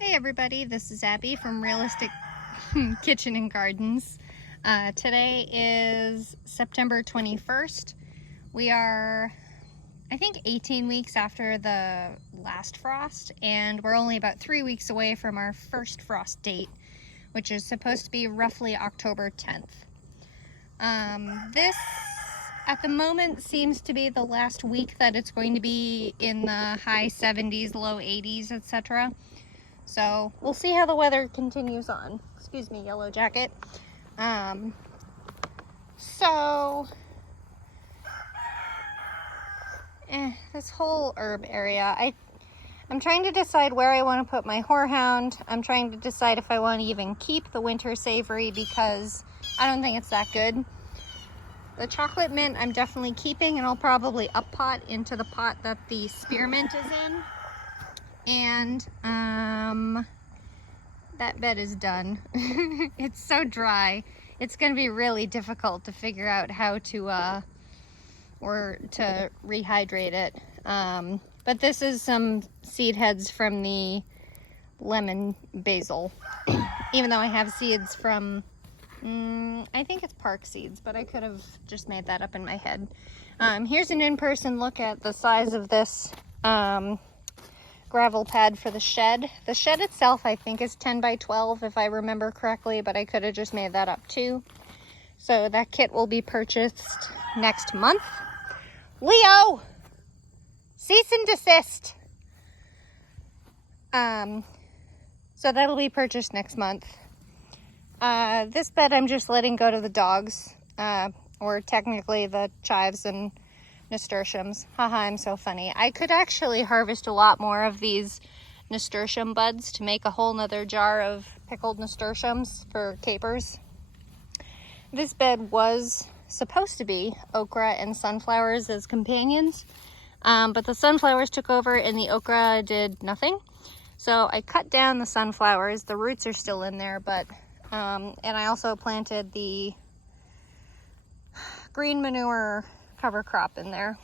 Hey everybody, this is Abby from Realistic Kitchen and Gardens. Today is September 21st. We are, I think, 18 weeks after the last frost, and we're only about 3 weeks away from our first frost date, which is supposed to be roughly October 10th. This, at the moment, seems to be the last week that it's going to be in the high 70s, low 80s, etc. So we'll see how the weather continues on. Excuse me, yellow jacket. This whole herb area, I'm trying to decide where I want to put my horehound. I'm trying to decide if I want to even keep the winter savory because I don't think it's that good. The chocolate mint I'm definitely keeping, and I'll probably up pot into the pot that the spearmint is in. And that bed is done. It's so dry. It's going to be really difficult to figure out how to or to rehydrate it. But this is some seed heads from the lemon basil. Even though I have seeds from I think it's park seeds, but I could have just made that up in my head. Here's an in-person look at the size of this gravel pad for the shed. The shed itself, I think, is 10 by 12 if I remember correctly, but I could have just made that up too. So that kit will be purchased next month. Leo! Cease and desist! So that'll be purchased next month. This bed I'm just letting go to the dogs, or technically the chives and nasturtiums. Haha, I'm so funny. I could actually harvest a lot more of these nasturtium buds to make a whole nother jar of pickled nasturtiums for capers. This bed was supposed to be okra and sunflowers as companions, but the sunflowers took over and the okra did nothing. So I cut down the sunflowers. The roots are still in there, but and I also planted the green manure cover crop in there.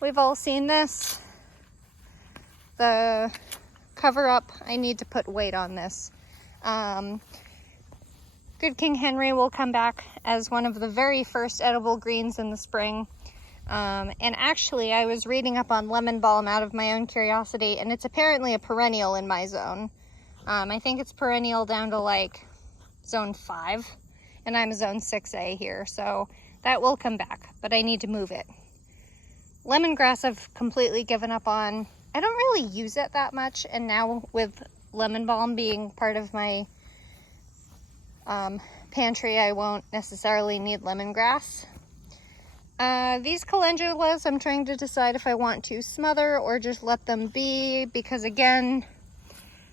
We've all seen this. The cover up, I need to put weight on this. Good King Henry will come back as one of the very first edible greens in the spring. And actually, I was reading up on lemon balm out of my own curiosity, and it's apparently a perennial in my zone. I think it's perennial down to like zone 5, and I'm zone 6A here, so that will come back, but I need to move it. Lemongrass I've completely given up on. I don't really use it that much, and now with lemon balm being part of my pantry, I won't necessarily need lemongrass. These calendulas, I'm trying to decide if I want to smother or just let them be, because again,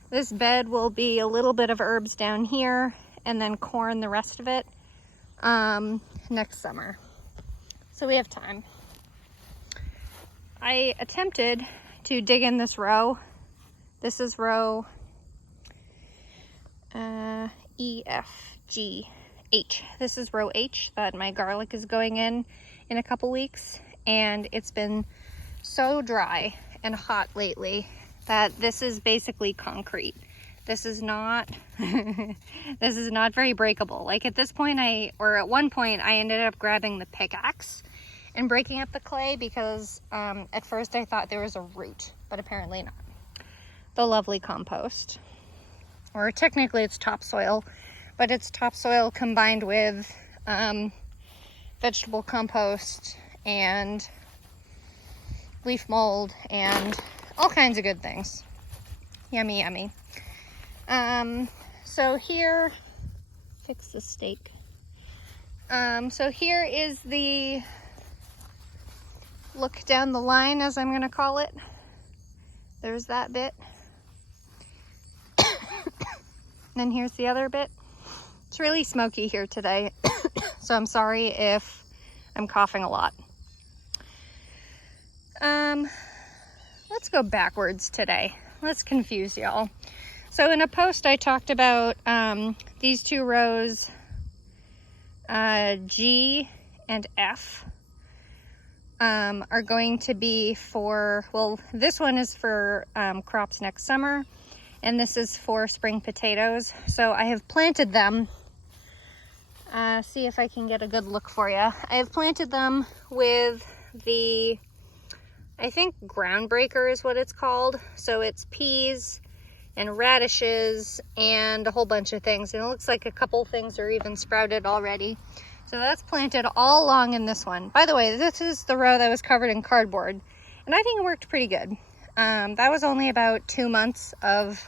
this bed will be a little bit of herbs down here and then corn the rest of it next summer. So we have time. I attempted to dig in this row. This is row E, F, G, H. This is row H that my garlic is going in a couple weeks, and it's been so dry and hot lately that this is basically concrete. This is not this is not very breakable. Like at this point at one point I ended up grabbing the pickaxe and breaking up the clay because at first I thought there was a root, but apparently not. The lovely compost, or technically it's topsoil, but it's topsoil combined with vegetable compost and leaf mold and all kinds of good things. Yummy, yummy. So here, fix the steak. So here is the look down the line, as I'm going to call it. There's that bit. Then here's the other bit. It's really smoky here today, so I'm sorry if I'm coughing a lot. Let's go backwards today. Let's confuse y'all. So in a post I talked about these two rows, G and F, are going to be for, well, this one is for crops next summer, and this is for spring potatoes. So I have planted them. See if I can get a good look for you. I have planted them with the, I think Groundbreaker is what it's called. So it's peas and radishes and a whole bunch of things. And it looks like a couple things are even sprouted already. So that's planted all along in this one. By the way, this is the row that was covered in cardboard. And I think it worked pretty good. That was only about 2 months of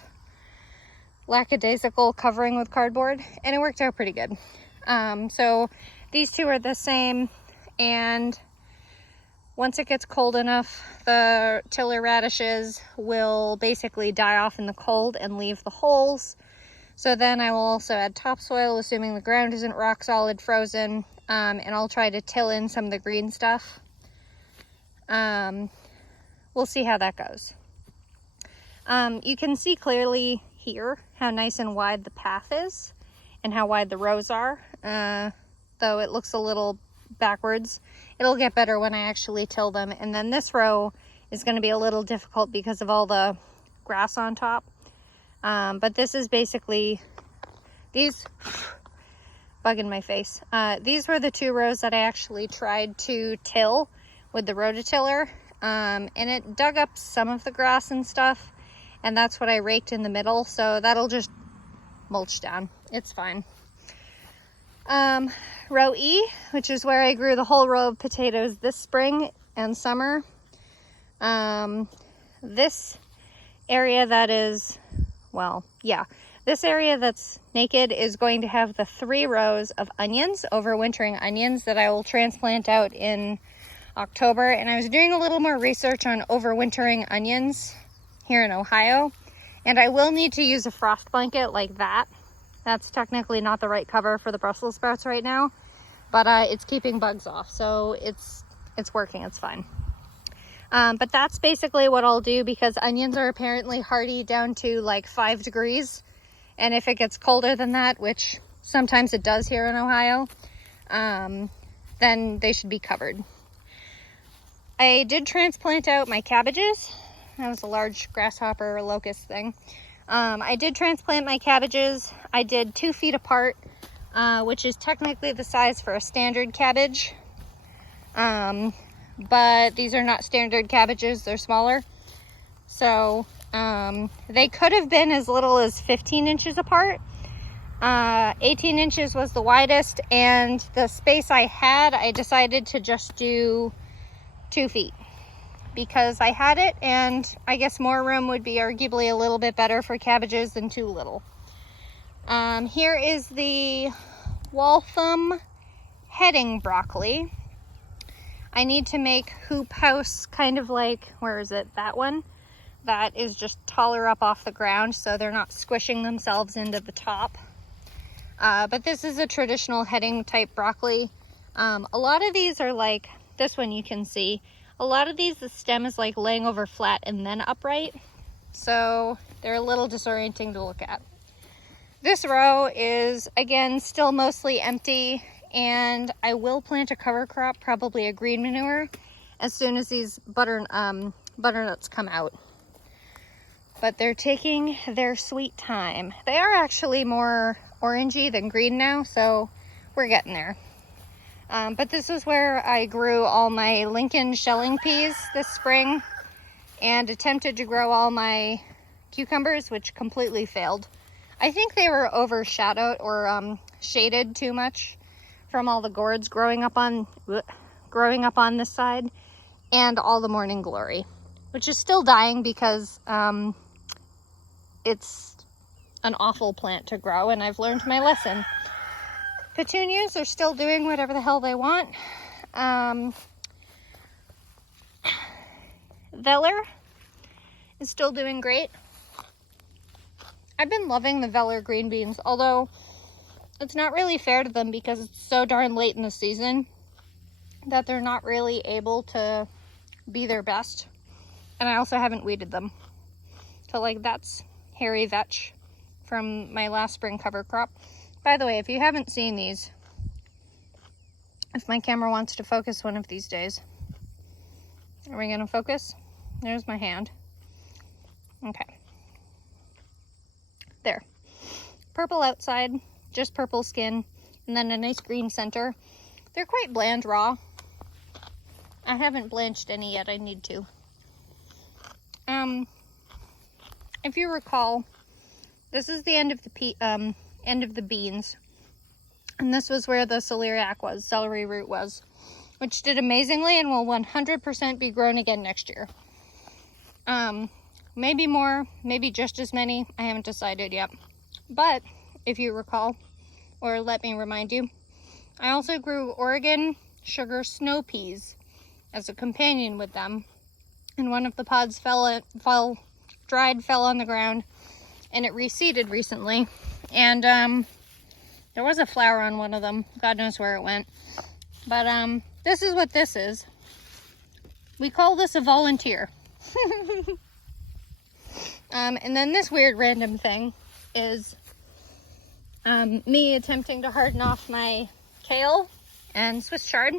lackadaisical covering with cardboard, and it worked out pretty good. So these two are the same, and once it gets cold enough, the tiller radishes will basically die off in the cold and leave the holes. So then I will also add topsoil, assuming the ground isn't rock solid frozen, and I'll try to till in some of the green stuff. We'll see how that goes. You can see clearly here how nice and wide the path is and how wide the rows are, though it looks a little backwards. It'll get better when I actually till them. And then this row is going to be a little difficult because of all the grass on top. But this is basically, these, bug in my face. These were the 2 rows that I actually tried to till with the rototiller. And it dug up some of the grass and stuff. And that's what I raked in the middle. So that'll just mulch down. It's fine. Row E, which is where I grew the whole row of potatoes this spring and summer. This area that is, well, yeah, this area that's naked is going to have the 3 rows of onions, overwintering onions, that I will transplant out in October. And I was doing a little more research on overwintering onions here in Ohio, and I will need to use a frost blanket like that. That's technically not the right cover for the Brussels sprouts right now, but it's keeping bugs off, so it's working, it's fine. But that's basically what I'll do, because onions are apparently hardy down to like 5 degrees, and if it gets colder than that, which sometimes it does here in Ohio, then they should be covered. I did transplant out my cabbages. That was a large grasshopper locust thing. I did transplant my cabbages. I did 2 feet apart, which is technically the size for a standard cabbage. But these are not standard cabbages, they're smaller. So they could have been as little as 15 inches apart. 18 inches was the widest, and the space I had, I decided to just do 2 feet. Because I had it, and I guess more room would be arguably a little bit better for cabbages than too little. Here is the Waltham heading broccoli. I need to make hoop house kind of like, where is it? That one. That is just taller up off the ground, so they're not squishing themselves into the top. But this is a traditional heading type broccoli. A lot of these are like, this one you can see. A lot of these, the stem is like laying over flat and then upright. So they're a little disorienting to look at. This row is, again, still mostly empty, and I will plant a cover crop, probably a green manure, as soon as these butternuts come out. But they're taking their sweet time. They are actually more orangey than green now, so we're getting there. But this is where I grew all my Lincoln shelling peas this spring and attempted to grow all my cucumbers, which completely failed. I think they were overshadowed or shaded too much from all the gourds growing up on this side, and all the morning glory, which is still dying because it's an awful plant to grow, and I've learned my lesson. Petunias are still doing whatever the hell they want. Veller is still doing great. I've been loving the Veller green beans, although it's not really fair to them because it's so darn late in the season that they're not really able to be their best. And I also haven't weeded them. So like, that's hairy vetch from my last spring cover crop. By the way, if you haven't seen these, if my camera wants to focus one of these days, are we gonna focus? There's my hand. Okay. purple outside, just purple skin, and then a nice green center. They're quite bland raw. I haven't blanched any yet. I need to. If you recall, this is the end of the beans, and this was where the celery root was, which did amazingly and will 100% be grown again next year. Maybe more, maybe just as many. I haven't decided yet. But if you recall, or let me remind you, I also grew Oregon sugar snow peas as a companion with them. And one of the pods fell on the ground, and it reseeded recently. And there was a flower on one of them. God knows where it went. But this is what this is. We call this a volunteer. And then this weird random thing is me attempting to harden off my kale and Swiss chard.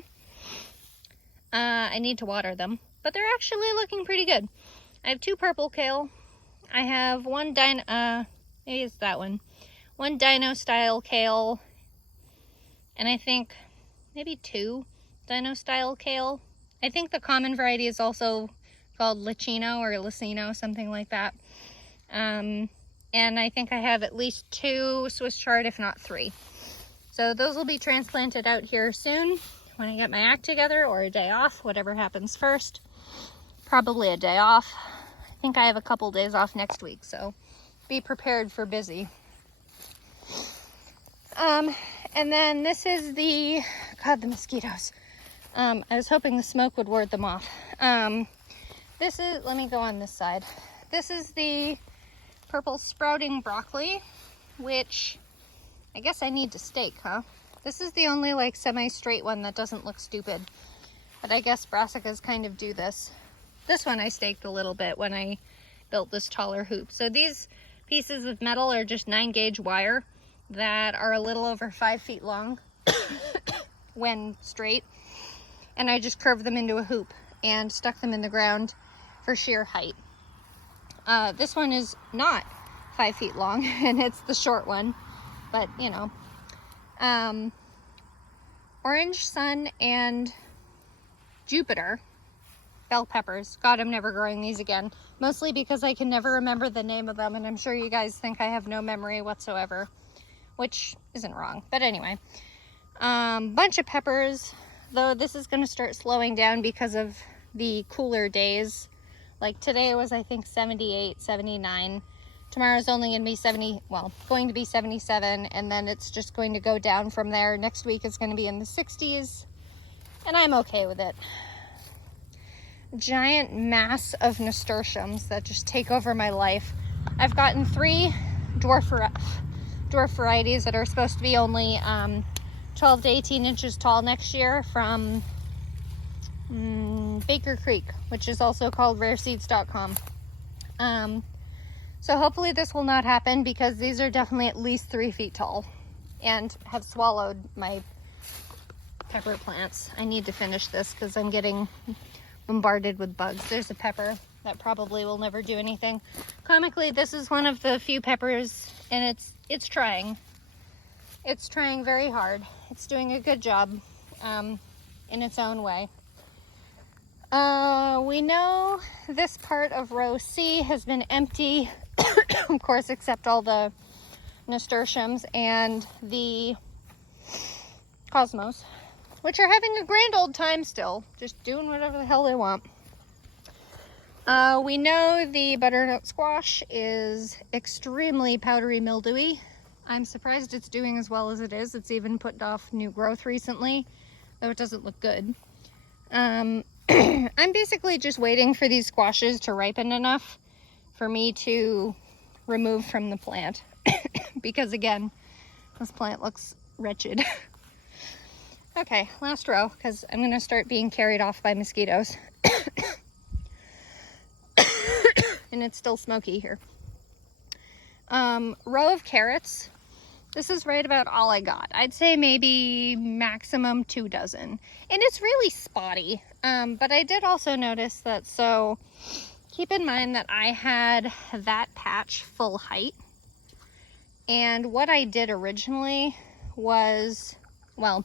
I need to water them, but they're actually looking pretty good. I have 2 purple kale. I have one maybe it's that one. One dino style kale, and I think maybe 2 dino style kale. I think the common variety is also called Licino or Licino, something like that. And I think I have at least 2 Swiss chard, if not 3. So those will be transplanted out here soon when I get my act together, or a day off, whatever happens first. Probably a day off. I think I have a couple days off next week, so be prepared for busy. And then this is the mosquitoes. I was hoping the smoke would ward them off. Let me go on this side. This is the purple sprouting broccoli, which I guess I need to stake, huh? This is the only like semi-straight one that doesn't look stupid. But I guess brassicas kind of do this. This one I staked a little bit when I built this taller hoop. So these pieces of metal are just 9-gauge wire that are a little over 5 feet long when straight. And I just curved them into a hoop and stuck them in the ground for sheer height. This one is not 5 feet long, and it's the short one, but you know. Orange Sun and Jupiter bell peppers. God, I'm never growing these again. Mostly because I can never remember the name of them, and I'm sure you guys think I have no memory whatsoever, which isn't wrong. But anyway, bunch of peppers, though this is going to start slowing down because of the cooler days. Like today was, I think, 78, 79. Tomorrow's only going to be 77, and then it's just going to go down from there. Next week it's going to be in the 60s, and I'm okay with it. Giant mass of nasturtiums that just take over my life. I've gotten 3 dwarf varieties that are supposed to be only 12 to 18 inches tall next year from Baker Creek, which is also called rareseeds.com. So hopefully this will not happen, because these are definitely at least 3 feet tall and have swallowed my pepper plants. I need to finish this because I'm getting bombarded with bugs. There's a pepper that probably will never do anything. Comically, this is one of the few peppers, and it's trying. It's trying very hard. It's doing a good job in its own way. We know this part of row C has been empty, of course, except all the nasturtiums and the cosmos, which are having a grand old time still, just doing whatever the hell they want. We know the butternut squash is extremely powdery mildewy. I'm surprised it's doing as well as it is. It's even put off new growth recently, though it doesn't look good. I'm basically just waiting for these squashes to ripen enough for me to remove from the plant. Because again, this plant looks wretched. Okay, last row, because I'm going to start being carried off by mosquitoes. And it's still smoky here. Row of carrots. This is right about all I got. I'd say maybe maximum 2 dozen. And it's really spotty. But I did also notice that, so keep in mind that I had that patch full height. And what I did originally was, well,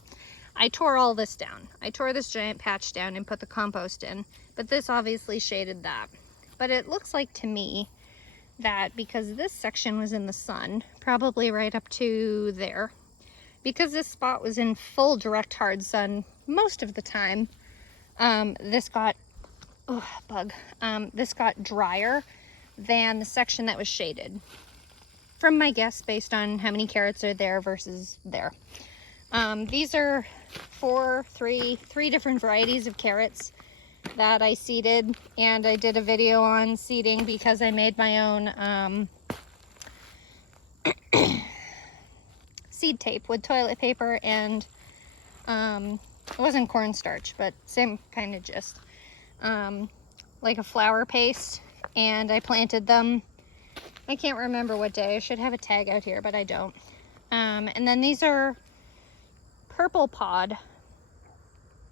I tore all this down. I tore this giant patch down and put the compost in, but this obviously shaded that. But it looks like to me that because this section was in the sun, probably right up to there, because this spot was in full direct hard sun most of the time, this got, this got drier than the section that was shaded. From my guess, based on how many carrots are there versus there. These are three different varieties of carrots that I seeded, and I did a video on seeding because I made my own seed tape with toilet paper and it wasn't cornstarch, but same kind of gist, like a flour paste, and I planted them. I can't remember what day. I should have a tag out here, but I don't. And then these are purple pod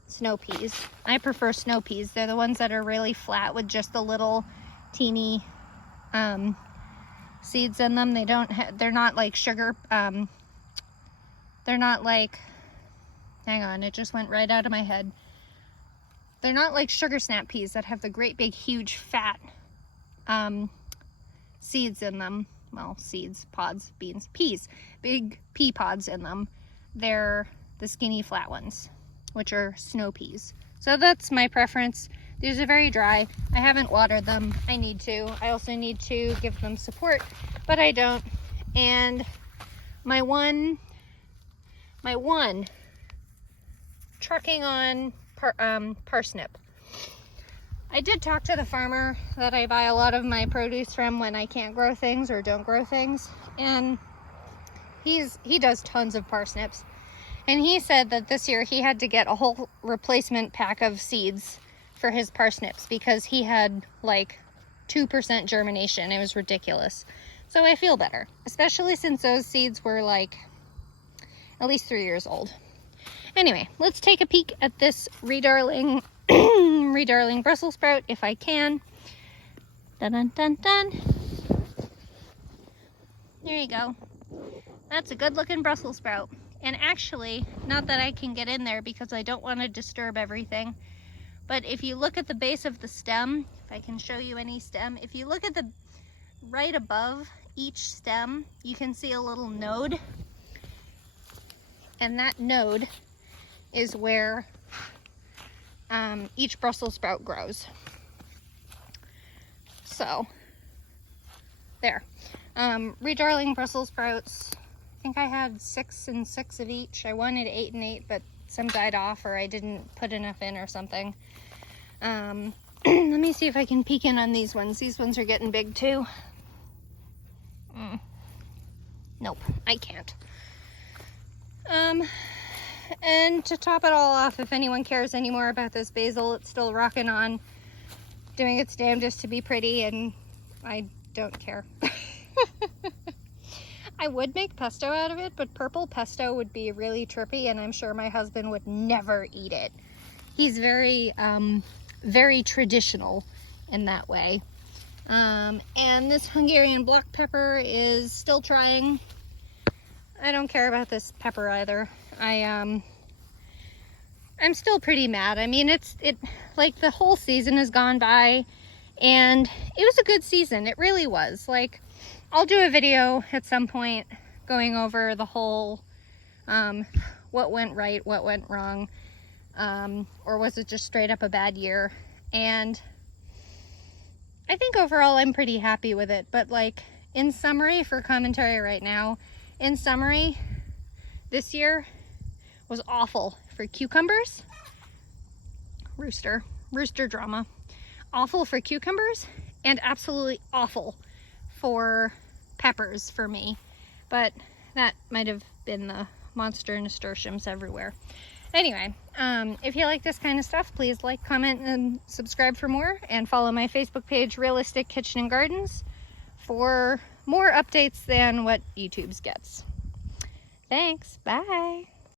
snow peas. I prefer snow peas. They're the ones that are really flat with just the little teeny seeds in them. They're not like sugar, they're not like, hang on, it just went right out of my head. They're not like sugar snap peas that have the great big huge fat seeds in them. Well, seeds, pods, beans, peas, big pea pods in them. They're the skinny flat ones, which are snow peas. So that's my preference. These are very dry. I haven't watered them. I need to. I also need to give them support, but I don't. And my one trucking on parsnip. I did talk to the farmer that I buy a lot of my produce from when I can't grow things or don't grow things, and he does tons of parsnips, and he said that this year he had to get a whole replacement pack of seeds for his parsnips because he had like 2% germination. It was ridiculous. So I feel better, especially since those seeds were like at least 3 years old. Anyway, let's take a peek at this redarling Brussels sprout if I can. Dun dun dun dun. There you go. That's a good looking Brussels sprout. And actually, not that I can get in there because I don't want to disturb everything, but if you look at the base of the stem, if I can show you any stem, if you look at the right above each stem, you can see a little node. And that node is where each Brussels sprout grows. So, there. Redarling Brussels sprouts, I think I had 6 and 6 of each. I wanted 8 and 8, but some died off or I didn't put enough in or something. Let me see if I can peek in on these ones. These ones are getting big too. Nope, I can't. And to top it all off, if anyone cares anymore about this basil, it's still rocking on, doing its damnedest to be pretty, and I don't care. I would make pesto out of it, but purple pesto would be really trippy, and I'm sure my husband would never eat it. He's very, very traditional in that way. And this Hungarian black pepper is still trying. I don't care about this pepper either. I'm still pretty mad. I mean, like the whole season has gone by and it was a good season. It really was. Like, I'll do a video at some point going over the whole, what went right, what went wrong, or was it just straight up a bad year? And I think overall I'm pretty happy with it. But like, in summary, for commentary right now, in summary, this year was awful for cucumbers. Rooster drama. Awful for cucumbers and absolutely awful for peppers for me. But that might have been the monster nasturtiums everywhere. Anyway, if you like this kind of stuff, please like, comment, and subscribe for more, and follow my Facebook page, Realistic Kitchen and Gardens, for more updates than what YouTube's gets. Thanks, bye.